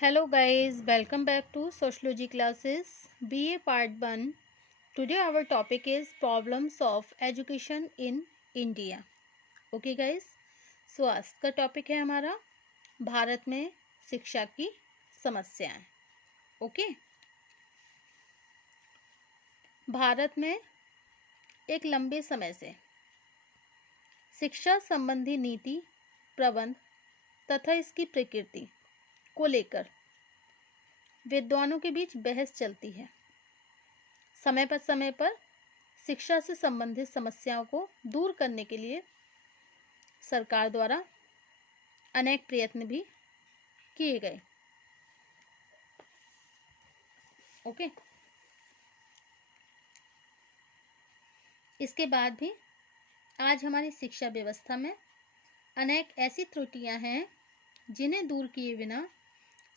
Hello guys, welcome back to Sociology classes BA Part 1. Today our topic is problems of education in India. Okay guys, so आज का topic है हमारा भारत में शिक्षा की समस्याएं. ओके, भारत में एक लंबे समय से शिक्षा संबंधी नीति, प्रबंध तथा इसकी प्रकृति को लेकर विद्वानों के बीच बहस चलती है. समय पर शिक्षा से संबंधित समस्याओं को दूर करने के लिए सरकार द्वारा अनेक प्रयत्न भी किए गए. ओके, इसके बाद भी आज हमारी शिक्षा व्यवस्था में अनेक ऐसी त्रुटियां हैं जिन्हें दूर किए बिना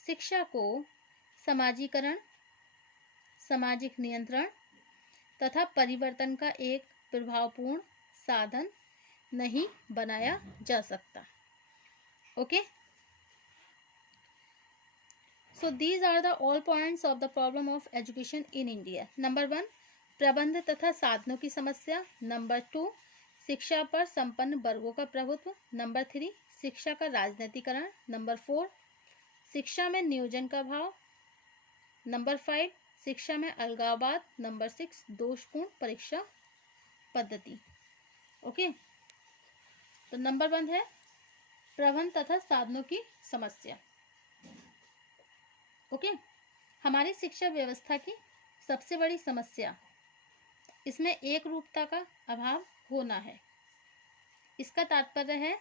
शिक्षा को समाजीकरण, सामाजिक नियंत्रण तथा परिवर्तन का एक प्रभावपूर्ण साधन नहीं बनाया जा सकता. Okay, so these are the all points of the problem of education in India. Number 1, प्रबंध तथा साधनों की समस्या. नंबर 2, शिक्षा पर संपन्न वर्गों का प्रभुत्व. नंबर 3, शिक्षा का राजनीतिकरण. नंबर 4, शिक्षा में नियोजन का अभाव. नंबर 5, शिक्षा में अलगाववाद. नंबर 6, दोषपूर्ण परीक्षा पद्धति. ओके, तो नंबर 1 है प्रबंध तथा साधनों की समस्या. ओके, हमारी शिक्षा व्यवस्था की सबसे बड़ी समस्या इसमें एक रूपता का अभाव होना है. इसका तात्पर्य है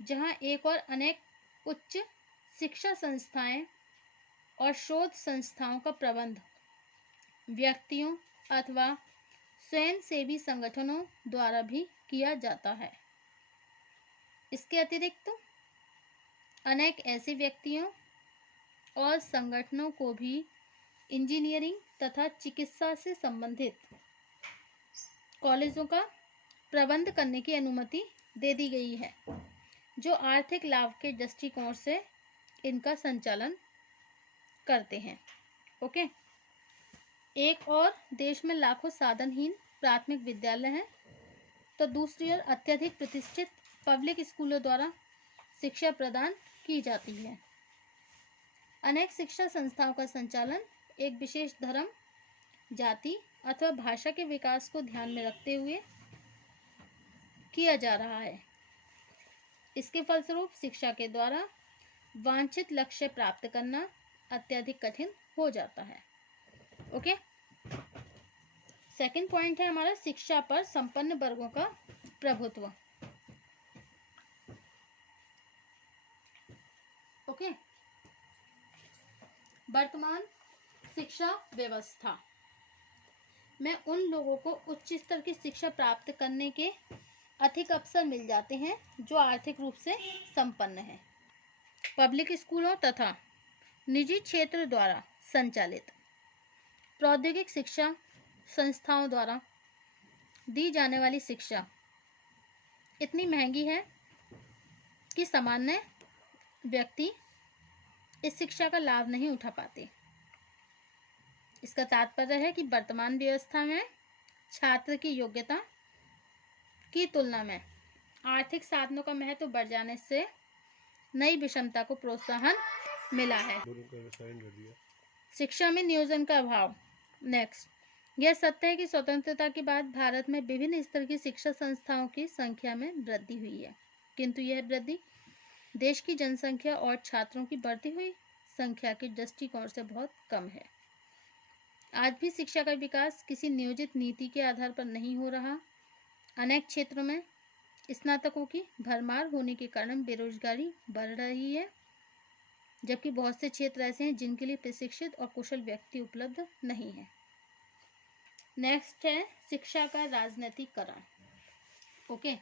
जहां एक और अनेक उच्च शिक्षा संस्थाएं और शोध संस्थाओं का प्रबंध व्यक्तियों अथवा स्वयंसेवी संगठनों द्वारा भी किया जाता है. इसके अतिरिक्त अनेक ऐसे व्यक्तियों और संगठनों को भी इंजीनियरिंग तथा चिकित्सा से संबंधित कॉलेजों का प्रबंध करने की अनुमति दे दी गई है, जो आर्थिक लाभ के दृष्टिकोण से इनका संचालन करते हैं. ओके, एक और देश में लाखों साधनहीन प्राथमिक विद्यालय हैं, तो दूसरी ओर अत्यधिक प्रतिष्ठित पब्लिक स्कूलों द्वारा शिक्षा प्रदान की जाती है. अनेक शिक्षा संस्थाओं का संचालन एक विशेष धर्म, जाति अथवा भाषा के विकास को ध्यान में रखते हुए किया जा रहा है. इसके फलस्वरूप शिक्षा के द्वारा वांछित लक्ष्य प्राप्त करना अत्यधिक कठिन हो जाता है. ओके, सेकंड पॉइंट है हमारा शिक्षा पर संपन्न वर्गों का प्रभुत्व. ओके, वर्तमान शिक्षा व्यवस्था में उन लोगों को उच्च स्तर की शिक्षा प्राप्त करने के अधिक अवसर मिल जाते हैं जो आर्थिक रूप से संपन्न हैं. पब्लिक स्कूलों तथा निजी क्षेत्र द्वारा संचालित प्रौद्योगिक शिक्षा संस्थाओं द्वारा दी जाने वाली शिक्षा इतनी महंगी है कि सामान्य व्यक्ति इस शिक्षा का लाभ नहीं उठा पाते. इसका तात्पर्य है कि वर्तमान व्यवस्था में छात्र की योग्यता की तुलना में आर्थिक साधनों का महत्व बढ़ जाने से नई विषमता को प्रोत्साहन मिला है. शिक्षा में नियोजन का अभाव. नेक्स्ट, यह सत्य है कि स्वतंत्रता के बाद भारत में विभिन्न स्तर की शिक्षा संस्थाओं की संख्या में वृद्धि हुई है, किंतु यह वृद्धि देश की जनसंख्या और छात्रों की बढ़ती हुई संख्या के दृष्टिकोण से बहुत कम है. आज भी शिक्षा का विकास किसी नियोजित नीति के आधार पर नहीं हो रहा. अनेक क्षेत्रों में स्नातकों की भरमार होने के कारण बेरोजगारी बढ़ रही है, जबकि बहुत से क्षेत्र ऐसे हैं जिनके लिए प्रशिक्षित और कुशल व्यक्ति उपलब्ध नहीं है. नेक्स्ट है शिक्षा का राजनीतिकरण. ओके,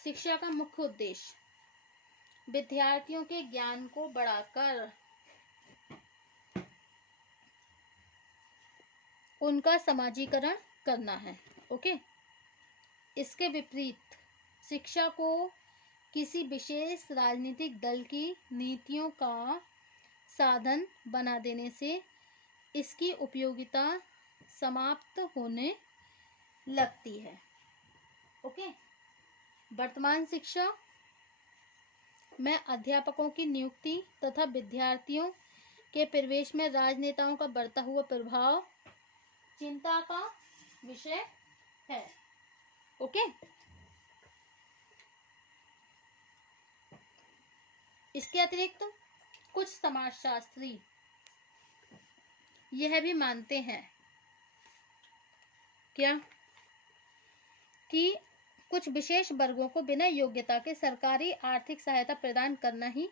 शिक्षा का मुख्य उद्देश्य विद्यार्थियों के ज्ञान को बढ़ाकर उनका समाजीकरण करना है. ओके, इसके विपरीत शिक्षा को किसी विशेष राजनीतिक दल की नीतियों का साधन बना देने से इसकी उपयोगिता समाप्त होने लगती है। ओके। वर्तमान शिक्षा में अध्यापकों की नियुक्ति तथा विद्यार्थियों के प्रवेश में राजनेताओं का बढ़ता हुआ प्रभाव चिंता का विषय है। ओके। इसके अतिरिक्त कुछ समाजशास्त्री यह भी मानते हैं क्या कि कुछ विशेष वर्गों को बिना योग्यता के सरकारी आर्थिक सहायता प्रदान करना ही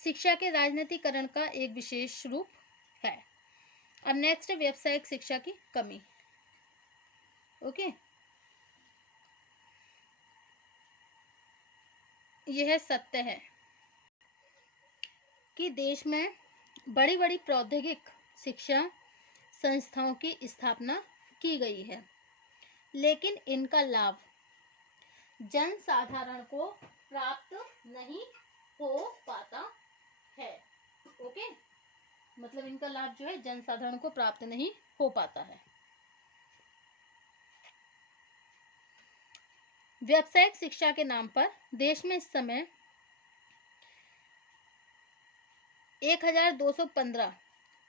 शिक्षा के राजनीतिकरण का एक विशेष रूप है। अब नेक्स्ट है व्यावसायिक शिक्षा की कमी। ओके। यह सत्य है कि देश में बड़ी बड़ी प्रौद्योगिक शिक्षा संस्थाओं की स्थापना की गई है, लेकिन इनका लाभ जन साधारण को प्राप्त नहीं हो पाता है। ओके। मतलब इनका लाभ जो है जन साधारण को प्राप्त नहीं हो पाता है। व्यावसायिक शिक्षा के नाम पर देश में इस समय 1215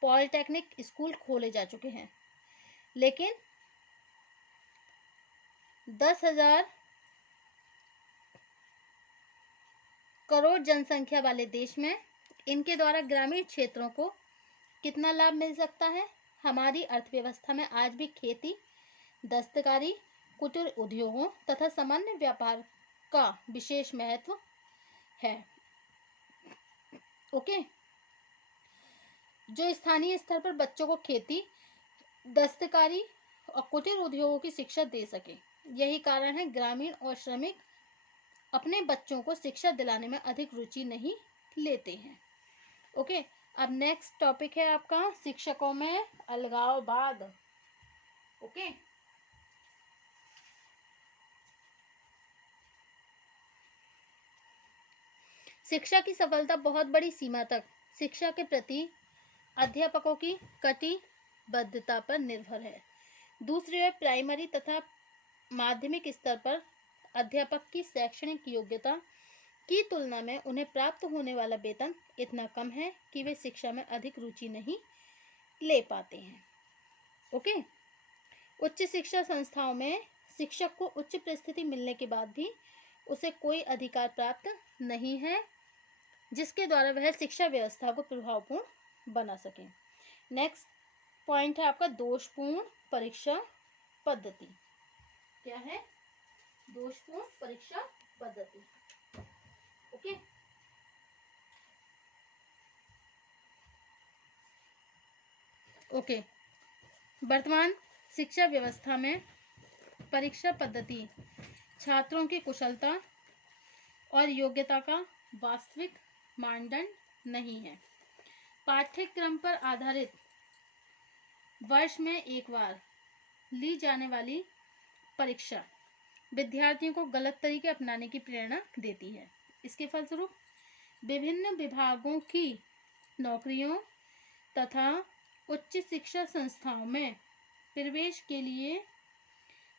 पॉलिटेक्निक स्कूल खोले जा चुके हैं, लेकिन 10,000 करोड़ जनसंख्या वाले देश में इनके द्वारा ग्रामीण क्षेत्रों को कितना लाभ मिल सकता है? हमारी अर्थव्यवस्था में आज भी खेती, दस्तकारी, कुटीर उद्योगों तथा सामान्य व्यापार का विशेष महत्व है। ओके। जो स्थानीय स्तर पर बच्चों को खेती, दस्तकारी और कुटीर उद्योगों की शिक्षा दे सके। यही कारण है ग्रामीण और श्रमिक अपने बच्चों को शिक्षा दिलाने में अधिक रुचि नहीं लेते हैं। ओके। अब नेक्स्ट टॉपिक है आपका शिक्षकों में अलगाववाद। ओके। शिक्षा की सफलता बहुत बड़ी सीमा तक शिक्षा के प्रति अध्यापकों की कटिबद्धता पर निर्भर है। दूसरी ओर प्राइमरी तथा माध्यमिक स्तर पर अध्यापक की शैक्षणिक योग्यता की तुलना में उन्हें प्राप्त होने वाला वेतन इतना कम है कि वे शिक्षा में अधिक रुचि नहीं ले पाते हैं। ओके। उच्च शिक्षा संस्थाओं में शिक्षक को उच्च परिस्थिति मिलने के बाद भी उसे कोई अधिकार प्राप्त नहीं है जिसके द्वारा वह शिक्षा व्यवस्था को प्रभावपूर्ण बना सके। नेक्स्ट पॉइंट है आपका दोषपूर्ण परीक्षा पद्धति। क्या है? दोषपूर्ण परीक्षा पद्धति। ओके। ओके। वर्तमान शिक्षा व्यवस्था में परीक्षा पद्धति छात्रों की कुशलता और योग्यता का वास्तविक मानदंड नहीं है। पाठ्यक्रम पर आधारित वर्ष में एक बार ली जाने वाली परीक्षा विद्यार्थियों को गलत तरीके अपनाने की प्रेरणा देती है। इसके फलस्वरूप विभिन्न विभागों की नौकरियों तथा उच्च शिक्षा संस्थाओं में प्रवेश के लिए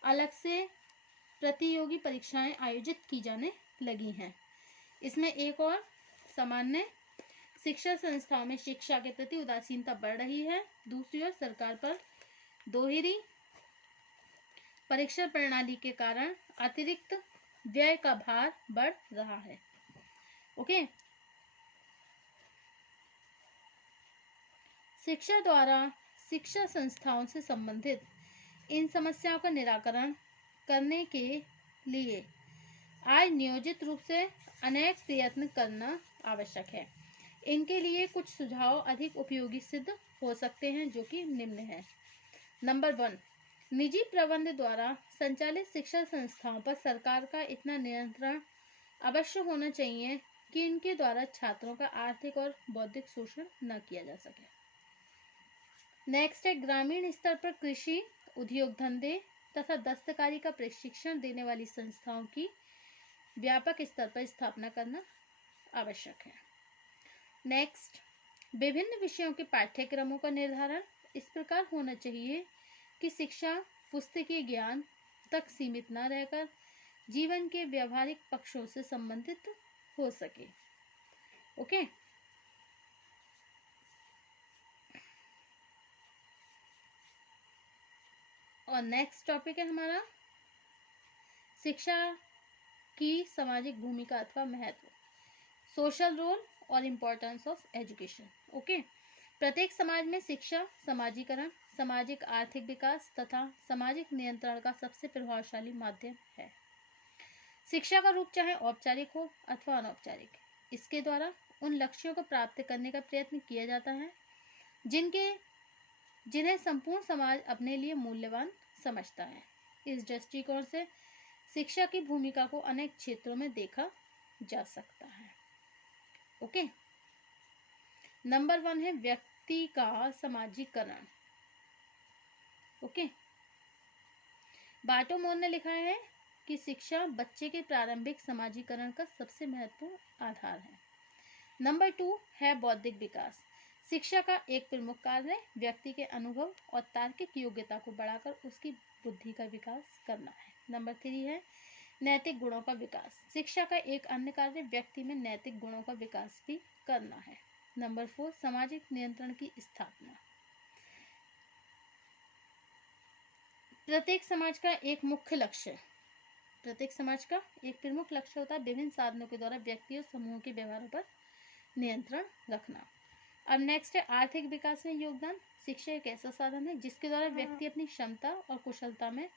अलग से प्रतियोगी परीक्षाएं आयोजित की जाने लगी हैं। इसमें एक और सामान्य शिक्षा संस्थाओं में शिक्षा के प्रति उदासीनता बढ़ रही है। दूसरी ओर सरकार पर दोहरी परीक्षा प्रणाली के कारण अतिरिक्त व्यय का भार बढ़ रहा है। ओके। शिक्षा द्वारा शिक्षा संस्थाओं से संबंधित इन समस्याओं का निराकरण करने के लिए आज नियोजित रूप से अनेक प्रयत्न करना आवश्यक है। इनके लिए कुछ सुझाव अधिक उपयोगी सिद्ध हो सकते हैं, जो कि निम्न है। नंबर 1, निजी प्रबंध द्वारा संचालित शिक्षा संस्थाओं पर सरकार का इतना नियंत्रण अवश्य होना चाहिए कि इनके द्वारा छात्रों का आर्थिक और बौद्धिक शोषण न किया जा सके। नेक्स्ट है ग्रामीण स्तर पर कृषि, उद्योग धंधे तथा दस्तकारी का प्रशिक्षण देने वाली संस्थाओं की व्यापक स्तर पर स्थापना करना आवश्यक है। नेक्स्ट, विभिन्न विषयों के पाठ्यक्रमों का निर्धारण इस प्रकार होना चाहिए कि शिक्षा पुस्तकीय ज्ञान तक सीमित न रहकर जीवन के व्यवहारिक पक्षों से संबंधित हो सके। ओके, और नेक्स्ट टॉपिक है हमारा शिक्षा की सामाजिक भूमिका अथवा महत्व, सोशल रोल और इम्पोर्टेंस ऑफ एजुकेशन। ओके, प्रत्येक समाज में शिक्षा सामाजिकरण, सामाजिक आर्थिक विकास तथा सामाजिक नियंत्रण का सबसे प्रभावशाली माध्यम है। शिक्षा का रूप चाहे औपचारिक हो अथवा अनौपचारिक, इसके द्वारा उन लक्ष्यों को प्राप्त करने का प्रयत्न किया जाता है जिन्हें संपूर्ण समाज अपने लिए मूल्यवान समझता है। इस दृष्टिकोण से शिक्षा की भूमिका को अनेक क्षेत्रों में देखा जा सकता है। ओके, नंबर 1 है व्यक्ति का समाजीकरण। ओके, बार्टोमोन ने लिखा है कि शिक्षा बच्चे के प्रारंभिक समाजीकरण का सबसे महत्वपूर्ण आधार है। नंबर 2 है बौद्धिक विकास। शिक्षा का एक प्रमुख कार्य व्यक्ति के अनुभव और तार्किक योग्यता को बढ़ाकर उसकी बुद्धि का विकास करना है। नंबर 3 है नैतिक गुणों का विकास। शिक्षा का एक अन्य कार्य व्यक्ति में नैतिक गुणों का विकास भी करना है। नंबर 4 सामाजिक नियंत्रण की स्थापना। प्रत्येक समाज का एक प्रमुख लक्ष्य होता है विभिन्न साधनों के द्वारा व्यक्ति और समूह के व्यवहारों पर नियंत्रण रखना। अब नेक्स्ट है आर्थिक विकास में योगदान। शिक्षा एक ऐसा साधन है जिसके द्वारा व्यक्ति अपनी क्षमता और कुशलता में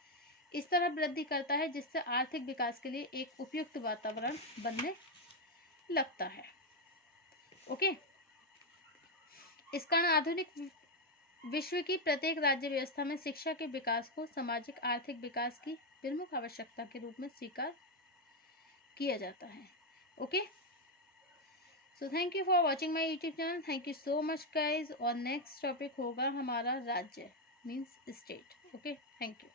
इस तरह वृद्धि करता है जिससे आर्थिक विकास के लिए एक उपयुक्त वातावरण बनने लगता है। ओके, इस कारण आधुनिक विश्व की प्रत्येक राज्य व्यवस्था में शिक्षा के विकास को सामाजिक आर्थिक विकास की प्रमुख आवश्यकता के रूप में स्वीकार किया जाता है। Okay, so thank you for watching my YouTube channel. Thank you so much guys. और नेक्स्ट टॉपिक होगा हमारा राज्य means state. Okay, thank you.